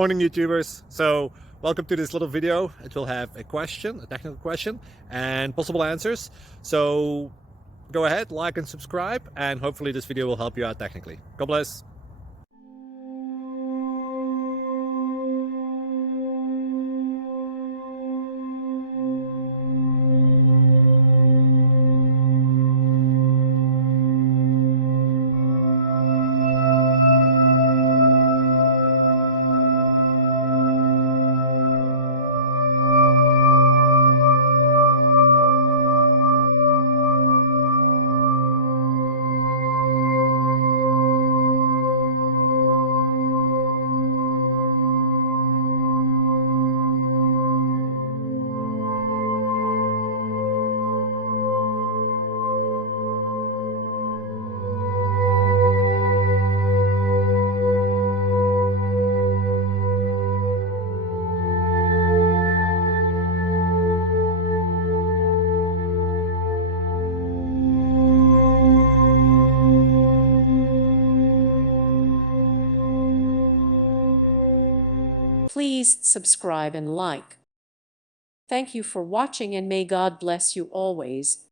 Morning, YouTubers. So welcome to this little video. It will have a question, a technical question, and possible answers. So go ahead, like and subscribe, and hopefully this video will help you out technically. God bless. Please subscribe and like. Thank you for watching, and may God bless you always.